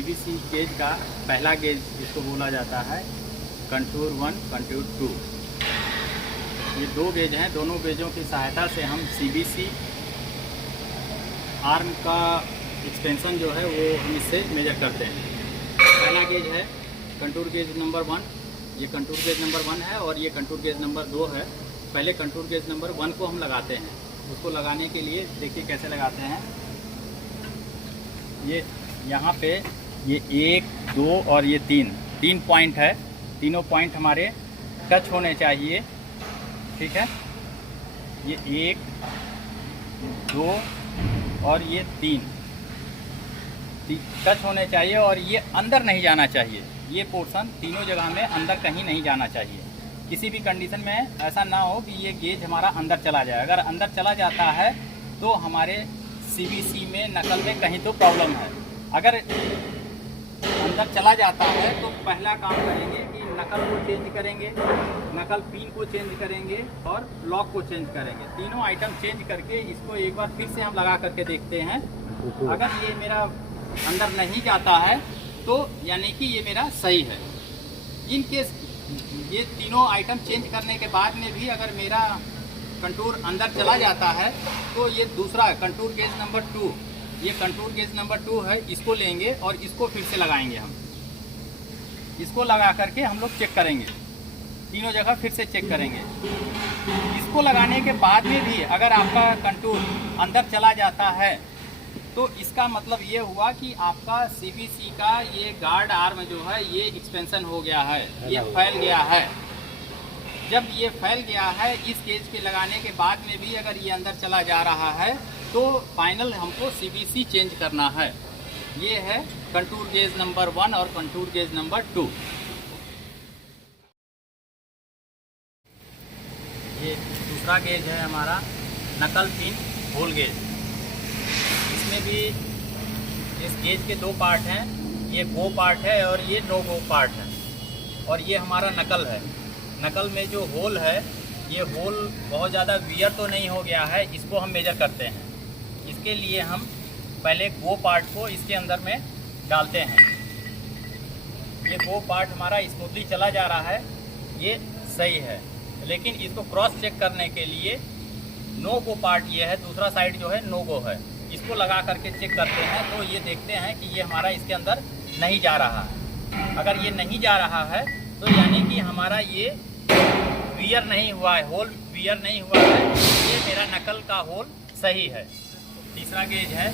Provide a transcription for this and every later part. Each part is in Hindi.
सीबीसी गेज का पहला गेज जिसको बोला जाता है कंटूर 1, कंटूर 2। ये दो गेज हैं। दोनों गेजों की सहायता से हम सीबीसी आर्म का एक्सटेंशन जो है वो हम इससे मेजर करते हैं। पहला गेज है कंटूर गेज नंबर 1। ये कंटूर गेज नंबर 1 है और ये कंटूर गेज नंबर 2 है। पहले कंटूर गेज नंबर 1 को हम लगाते हैं। उसको लगाने के लिए देखिए कैसे लगाते हैं। ये यहाँ पे ये 1, 2 और ये 3 पॉइंट है। तीनों पॉइंट हमारे टच होने चाहिए, ठीक है। ये 1, 2 और ये 3 टच होने चाहिए और ये अंदर नहीं जाना चाहिए। ये पोर्शन तीनों जगह में अंदर कहीं नहीं जाना चाहिए। किसी भी कंडीशन में ऐसा ना हो कि ये गेज हमारा अंदर चला जाए। अगर अंदर चला जाता है तो हमारे सीबीसी में नकल में कहीं तो प्रॉब्लम है। अगर अंदर चला जाता है तो पहला काम करेंगे कि नकल को चेंज करेंगे, नकल पिन को चेंज करेंगे और लॉक को चेंज करेंगे। तीनों आइटम चेंज करके इसको एक बार फिर से हम लगा करके देखते हैं। अगर ये मेरा अंदर नहीं जाता है तो यानी कि ये मेरा सही है। इन केस ये तीनों आइटम चेंज करने के बाद में भी अगर मेरा कंटूर अंदर चला जाता है तो ये दूसरा कंटूर गेज नंबर 2, ये कंटूर गेज नंबर 2 है, इसको लेंगे और इसको फिर से लगाएंगे। हम इसको लगा करके हम लोग चेक करेंगे, तीनों जगह फिर से चेक करेंगे। इसको लगाने के बाद में भी अगर आपका कंटूर अंदर चला जाता है तो इसका मतलब ये हुआ कि आपका सीबीसी का ये गार्ड आर्म जो है ये एक्सपेंशन हो गया है, ये फैल गया है। जब ये फैल गया है, इस गेज के लगाने के बाद में भी अगर ये अंदर चला जा रहा है तो फाइनल हमको सीबीसी चेंज करना है। ये है कंटूर गेज नंबर 1 और कंटूर गेज नंबर 2। ये दूसरा गेज है हमारा नकल पिन होल गेज। इसमें भी इस गेज के 2 पार्ट हैं। ये गो पार्ट है और ये नो गो पार्ट है। और ये हमारा नकल है। नकल में जो होल है, ये होल बहुत ज़्यादा वियर तो नहीं हो गया है, इसको हम मेजर करते हैं। इसके लिए हम पहले गो पार्ट को इसके अंदर में डालते हैं। ये गो पार्ट हमारा स्मूथली चला जा रहा है, ये सही है। लेकिन इसको क्रॉस चेक करने के लिए नो गो पार्ट ये है, दूसरा साइड जो है नो गो है। इसको लगा करके चेक करते हैं तो ये देखते हैं कि ये हमारा इसके अंदर नहीं जा रहा है। अगर ये नहीं जा रहा है तो यानी कि हमारा ये वियर नहीं हुआ है, होल वियर नहीं हुआ है, ये मेरा नकल का होल सही है। तीसरा गेज है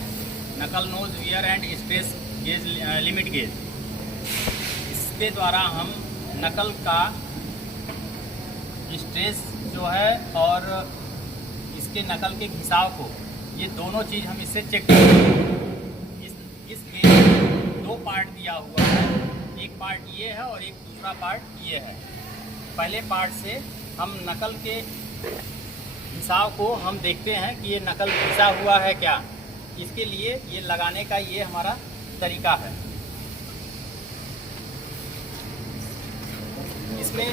knuckle nose wear and stretch gauge limit gauge. इसके द्वारा हम नकल का स्ट्रेस जो है और इसके नकल के घिसाव को, ये दोनों चीज़ हम इससे चेक करेंगे। इस गेज में 2 पार्ट दिया हुआ है, एक पार्ट ये है और एक दूसरा पार्ट ये है। पहले पार्ट से हम नकल के घिसाव को हम देखते हैं कि ये नकल घिसा हुआ है क्या। इसके लिए ये लगाने का ये हमारा तरीका है। इसमें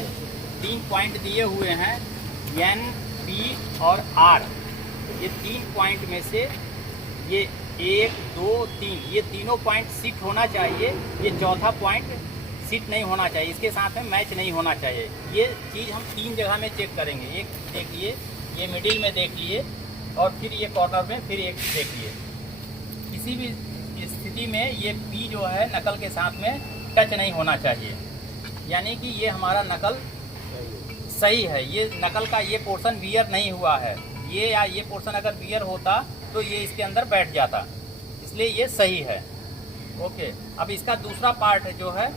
3 पॉइंट दिए हुए हैं, N, P और R। ये 3 पॉइंट में से ये 1, 2, 3 ये तीनों पॉइंट सिट होना चाहिए। ये चौथा पॉइंट सिट नहीं होना चाहिए, इसके साथ में मैच नहीं होना चाहिए। ये चीज़ हम 3 जगह में चेक करेंगे। एक देख लिए, ये मिडिल में देख लिए और फिर ये कॉर्नर में फिर एक देख लिए। किसी भी स्थिति में ये P जो है नकल के साथ में टच नहीं होना चाहिए, यानी कि ये हमारा नकल सही है। ये नकल का ये पोर्शन वियर नहीं हुआ है। ये या ये पोर्शन अगर वियर होता तो ये इसके अंदर बैठ जाता, इसलिए ये सही है। ओके, अब इसका दूसरा पार्ट जो है,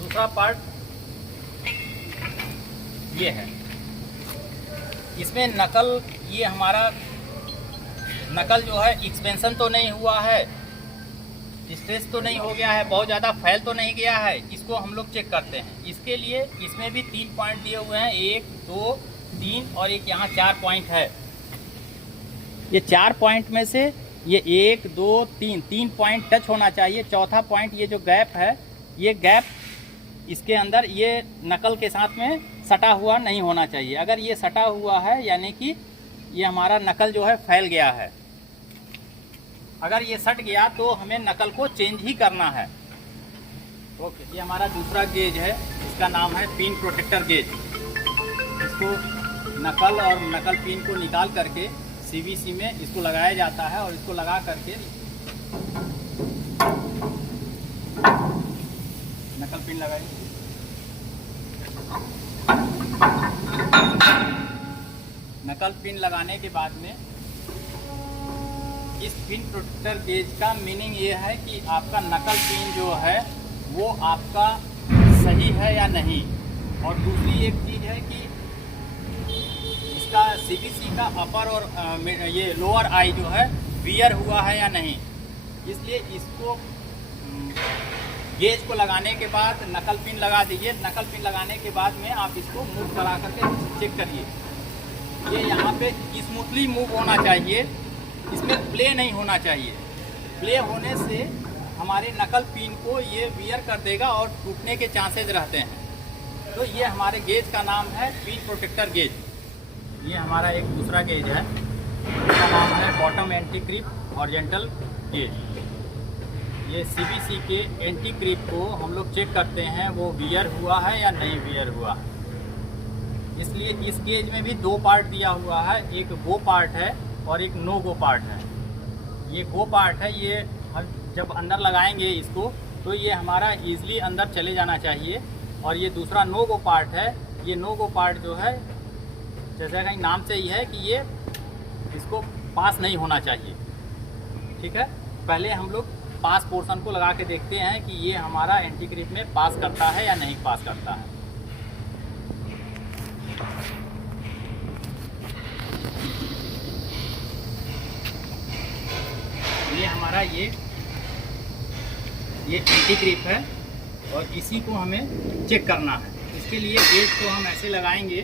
दूसरा पार्ट ये है। इसमें नकल, ये हमारा नकल जो है एक्सपेंशन तो नहीं हुआ है, स्ट्रेस तो नहीं हो गया है, बहुत ज़्यादा फैल तो नहीं गया है। इसको हम लोग चेक करते हैं। इसके लिए इसमें भी 3 पॉइंट दिए हुए हैं, 1, 2, 3 और एक यहाँ 4 पॉइंट है। ये 4 पॉइंट में से ये 1, 2, 3 पॉइंट टच होना चाहिए। चौथा पॉइंट ये जो गैप है, ये गैप इसके अंदर ये नकल के साथ में सटा हुआ नहीं होना चाहिए। अगर ये सटा हुआ है यानी कि ये हमारा नकल जो है फैल गया है। अगर ये सट गया तो हमें नकल को चेंज ही करना है। ओके, ये हमारा दूसरा गेज है, इसका नाम है पिन प्रोटेक्टर गेज। इसको नकल और नकल पिन को निकाल करके सीवीसी में इसको लगाया जाता है और इसको लगा करके नकल पिन लगाइए। नकल पिन लगाने के बाद में इस पिन प्रोटेक्टर गेज का मीनिंग ये है कि आपका नकल पिन जो है वो आपका सही है या नहीं। और दूसरी एक चीज़ है कि इसका सीवीसी का अपर और ये लोअर आई जो है वियर हुआ है या नहीं। इसलिए इसको गेज को लगाने के बाद नकल पिन लगा दीजिए। नकल पिन लगाने के बाद में आप इसको मूव करा करके चेक करिए। ये यहाँ पे स्मूथली मूव होना चाहिए, इसमें प्ले नहीं होना चाहिए। प्ले होने से हमारे नकल पिन को ये वियर कर देगा और टूटने के चांसेस रहते हैं। तो ये हमारे गेज का नाम है पिन प्रोटेक्टर गेज। ये हमारा एक दूसरा गेज है, इसका नाम है bottom anti creep horizontal gauge. ये सीवीसी के एंटी क्रीप को हम लोग चेक करते हैं वो वियर हुआ है या नहीं वियर हुआ है। इसलिए इस गेज में भी दो पार्ट दिया हुआ है, एक गो पार्ट है और एक नो गो पार्ट है। ये गो पार्ट है, ये हम जब अंदर लगाएंगे इसको तो ये हमारा ईजिली अंदर चले जाना चाहिए। और ये दूसरा नो गो पार्ट है, ये नो गो पार्ट जो है जैसा कि नाम से ही है कि ये इसको पास नहीं होना चाहिए। ठीक है, पहले हम लोग पास पोर्शन को लगा के देखते हैं कि ये हमारा एंटी क्रीप में पास करता है या नहीं पास करता है। ये हमारा ये एंटी क्रीप है और इसी को हमें चेक करना है। इसके लिए गेज को हम ऐसे लगाएंगे